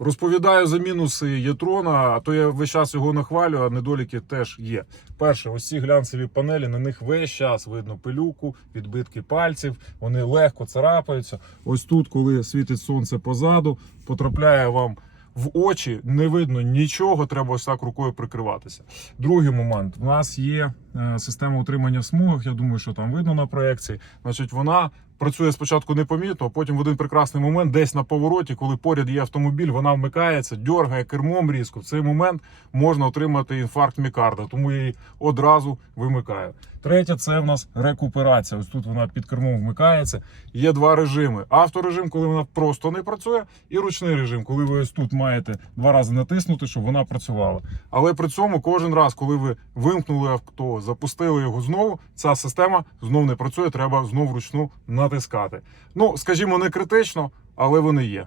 Розповідаю за мінуси Єтрона, а то я весь час його нахвалю, а недоліки теж є. Перше, ось ці глянцеві панелі, на них весь час видно пилюку, відбитки пальців, вони легко царапаються. Ось тут, коли світить сонце позаду, потрапляє вам в очі, не видно нічого, треба ось так рукою прикриватися. Другий момент: у нас є система утримання в смугах. Я думаю, що там видно на проекції. Значить, вона працює спочатку непомітно, а потім в один прекрасний момент, десь на повороті, коли поряд є автомобіль, вона вмикається, дьоргає кермом різко. В цей момент можна отримати інфаркт мікарда, тому я її одразу вимикаю. Третє, це в нас рекуперація. Ось тут вона під кермом вмикається. Є два режими: авторежим, коли вона просто не працює, і ручний режим, коли ви ось тут маєте два рази натиснути, щоб вона працювала. Але при цьому кожен раз, коли ви вимкнули авто, запустили його знову, ця система знову не працює, треба знову вручну натискати. Ну, скажімо, не критично, але вони є.